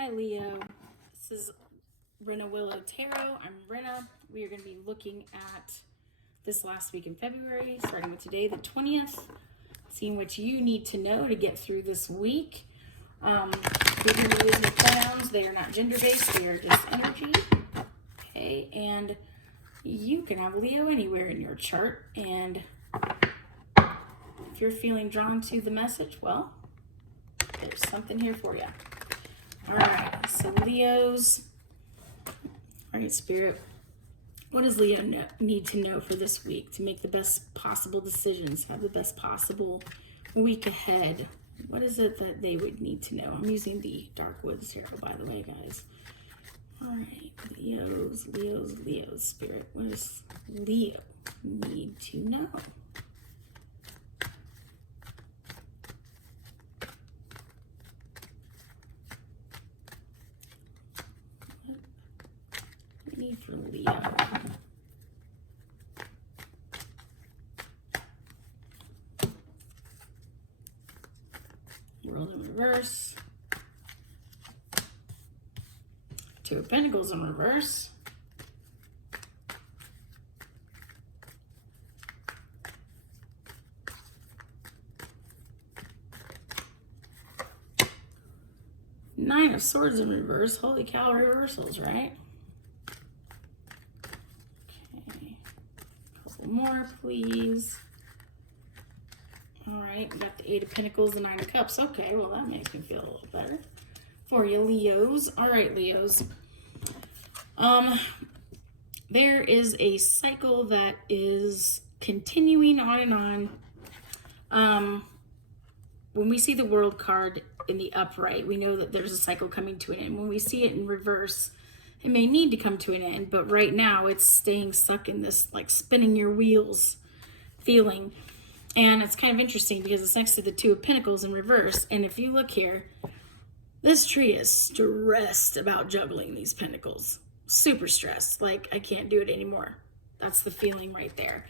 Hi Leo, this is Rena Willow Tarot. I'm Rena. We are going to be looking at this last week in February, starting with today, the 20th, seeing what you need to know to get through this week. We're going to be using the pronouns. They are not gender-based, they are just energy. Okay, and you can have Leo anywhere in your chart, and if you're feeling drawn to the message, well, there's something here for you. All right, so Leo's, all right, Spirit, what does Leo need to know for this week to make the best possible decisions, have the best possible week ahead? What is it that they would need to know? I'm using the Dark Woods Tarot, by the way, guys. All right, Leo's, Spirit, what does Leo need to know? Need for Leo. World in reverse. Two of Pentacles in reverse. Nine of Swords in reverse. Holy cow, reversals, right? Okay. A couple more, please. All right, we got the Eight of Pentacles, the Nine of Cups. Okay, well, that makes me feel a little better for you, Leos. All right, Leos. There is a cycle that is continuing on and on. When we see the World card in the upright, we know that there's a cycle coming to an end. When we see it in reverse, it may need to come to an end, but right now it's staying stuck in this like spinning your wheels feeling. And it's kind of interesting because it's next to the Two of Pentacles in reverse. And if you look here, this tree is stressed about juggling these pentacles. Super stressed. Like, I can't do it anymore. That's the feeling right there.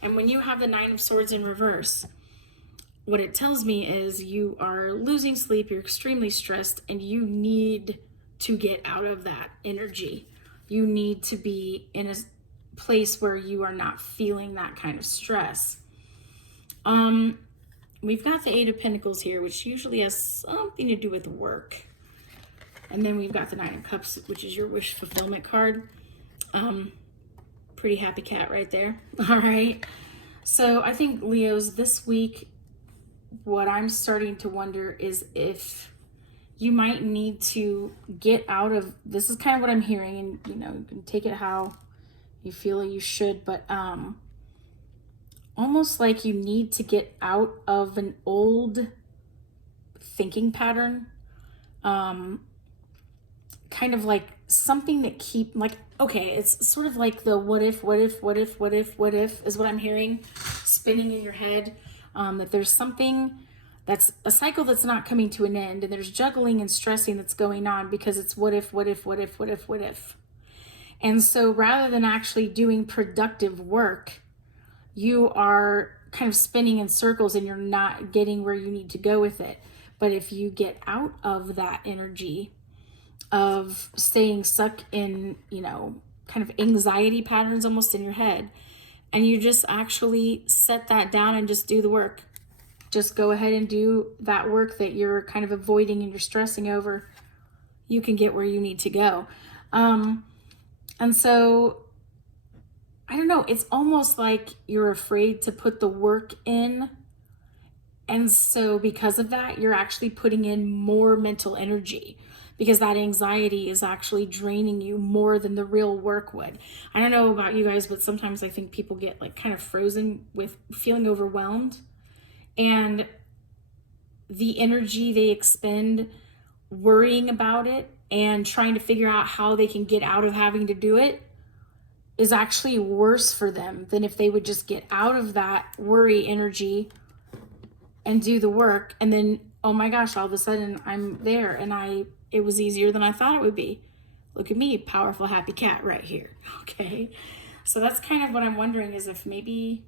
And when you have the Nine of Swords in reverse, what it tells me is you are losing sleep, you're extremely stressed, and you need to get out of that energy. You need to be in a place where you are not feeling that kind of stress. We've got the Eight of Pentacles here, which usually has something to do with work. And then we've got the Nine of Cups, which is your wish fulfillment card. Pretty happy cat right there. All right. So I think, Leos, this week, what I'm starting to wonder is if you might need to get out of, this is kind of what I'm hearing, and you know, you can take it how you feel you should, but almost like you need to get out of an old thinking pattern, kind of like something that okay, it's sort of like the what if is what I'm hearing spinning in your head, that there's something that's a cycle that's not coming to an end, and there's juggling and stressing that's going on because it's what if. And so rather than actually doing productive work, you are kind of spinning in circles and you're not getting where you need to go with it. But if you get out of that energy of staying stuck in, you know, kind of anxiety patterns almost in your head, and you just actually set that down and just do the work. Just go ahead and do that work that you're kind of avoiding and you're stressing over, you can get where you need to go. And so I don't know, it's almost like you're afraid to put the work in. And so because of that, you're actually putting in more mental energy because that anxiety is actually draining you more than the real work would. I don't know about you guys, but sometimes I think people get like kind of frozen with feeling overwhelmed, and the energy they expend worrying about it and trying to figure out how they can get out of having to do it is actually worse for them than if they would just get out of that worry energy and do the work. And then, oh my gosh, all of a sudden I'm there, and it was easier than I thought it would be. Look at me, powerful, happy cat right here. Okay. So that's kind of what I'm wondering, is if maybe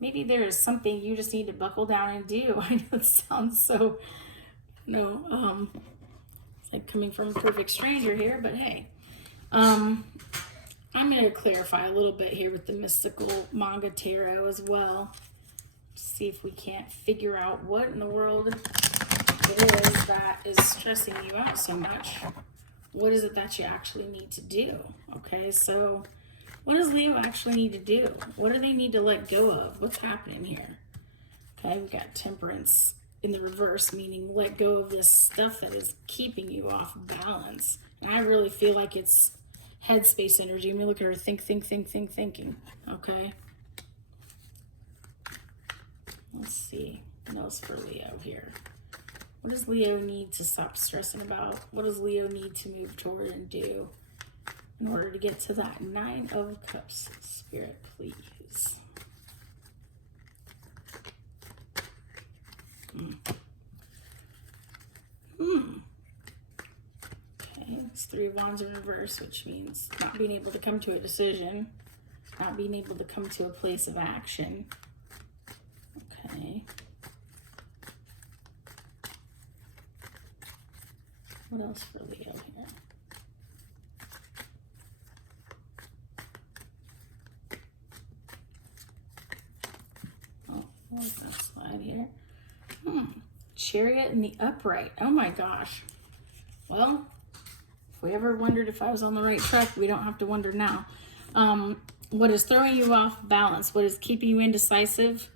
there is something you just need to buckle down and do. I know it sounds so, like coming from a perfect stranger here, but hey. I'm going to clarify a little bit here with the mystical manga tarot as well. See if we can't figure out what in the world it is that is stressing you out so much. What is it that you actually need to do? Okay, so what does Leo actually need to do? What do they need to let go of? What's happening here? Okay, we got Temperance in the reverse, meaning let go of this stuff that is keeping you off balance. And I really feel like it's headspace energy. Let me look at her thinking. Okay. Let's see what else for Leo here. What does Leo need to stop stressing about? What does Leo need to move toward and do in order to get to that Nine of Cups? Spirit, please. Okay, it's Three of Wands in reverse, which means not being able to come to a decision, not being able to come to a place of action. Okay. What else for Leo here? Oh, what's that slide here? Chariot in the upright. Oh my gosh. Well, if we ever wondered if I was on the right track, we don't have to wonder now. What is throwing you off balance? What is keeping you indecisive?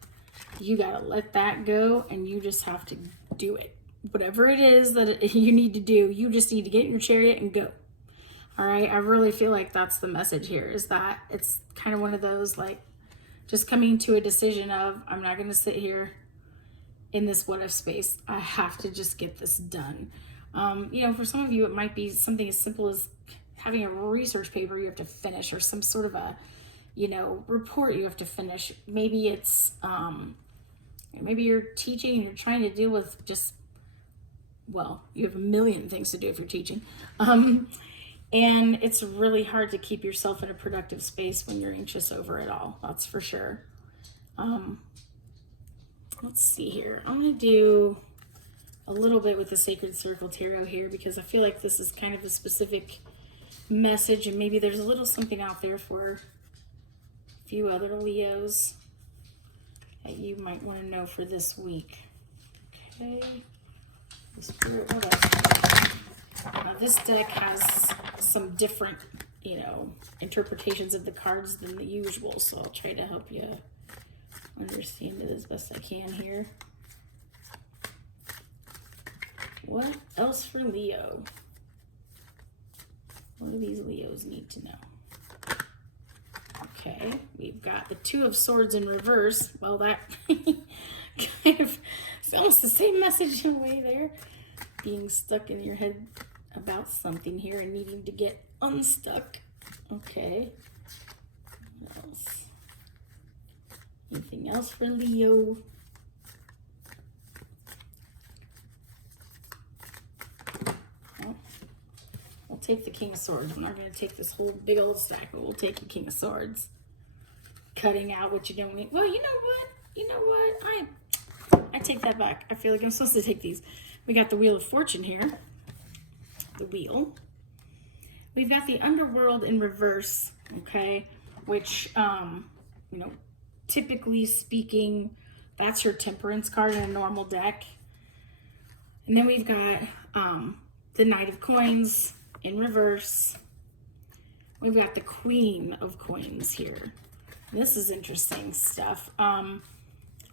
You got to let that go, and you just have to do it. Whatever it is that you need to do, you just need to get in your chariot and go. All right. I really feel like that's the message here, is that it's kind of one of those, like, just coming to a decision of, I'm not going to sit here in this what if space. I have to just get this done. You know, for some of you, it might be something as simple as having a research paper you have to finish, or some sort of a, you know, report you have to finish. Maybe it's, maybe you're teaching and you're trying to deal with just, well, you have a million things to do if you're teaching. And it's really hard to keep yourself in a productive space when you're anxious over it all. That's for sure. Let's see here. I'm going to do a little bit with the Sacred Circle Tarot here, because I feel like this is kind of a specific message, and maybe there's a little something out there for a few other Leos that you might want to know for this week. Okay. The Spirit, what else? Now, this deck has some different, you know, interpretations of the cards than the usual, so I'll try to help you understand it as best I can here. What else for Leo? What do these Leos need to know? Okay, we've got the Two of Swords in reverse. Well, that kind of sounds the same message in a way there. Being stuck in your head about something here and needing to get unstuck. Okay. What else? Anything else for Leo? Well, we'll take the King of Swords. I'm not going to take this whole big old stack, but we'll take the King of Swords. Cutting out what you don't need. Well, you know what? You know what? I take that back. I feel like I'm supposed to take these. We got the Wheel of Fortune here. The wheel. We've got the Underworld in reverse, okay, which, you know, typically speaking, that's your Temperance card in a normal deck. And then we've got the Knight of Coins in reverse. We've got the Queen of Coins here. This is interesting stuff.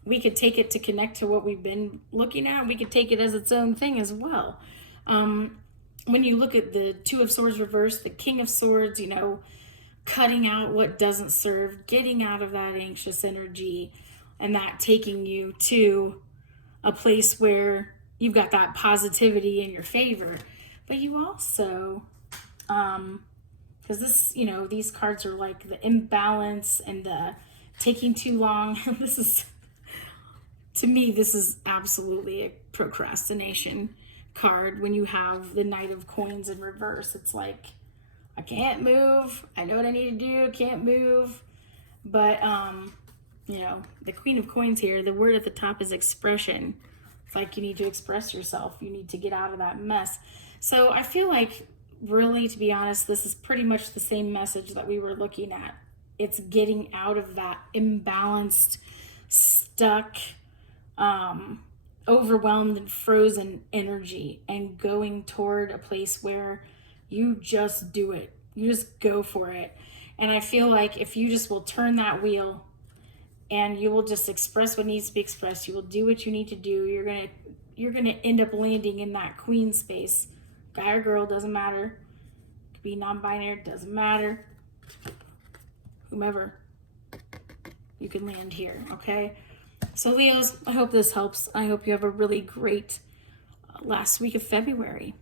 We could take it to connect to what we've been looking at. We could take it as its own thing as well. When you look at the Two of Swords reverse, the King of Swords, you know, cutting out what doesn't serve, getting out of that anxious energy, and that taking you to a place where you've got that positivity in your favor. But you also, because this, you know, these cards are like the imbalance and the taking too long. This is, to me, this is absolutely a procrastination card. When you have the Knight of Coins in reverse, it's like, I can't move. I know what I need to do. Can't move. But, you know, the Queen of Coins here, the word at the top is expression. It's like you need to express yourself. You need to get out of that mess. So I feel like, really, to be honest, this is pretty much the same message that we were looking at. It's getting out of that imbalanced, stuck, um, overwhelmed, and frozen energy and going toward a place where you just do it. You just go for it. And I feel like if you just will turn that wheel and you will just express what needs to be expressed, you will do what you need to do, you're gonna end up landing in that queen space. Guy or girl, doesn't matter. Could be non-binary, doesn't matter. Whomever, you can land here, okay? So Leos, I hope this helps. I hope you have a really great last week of February.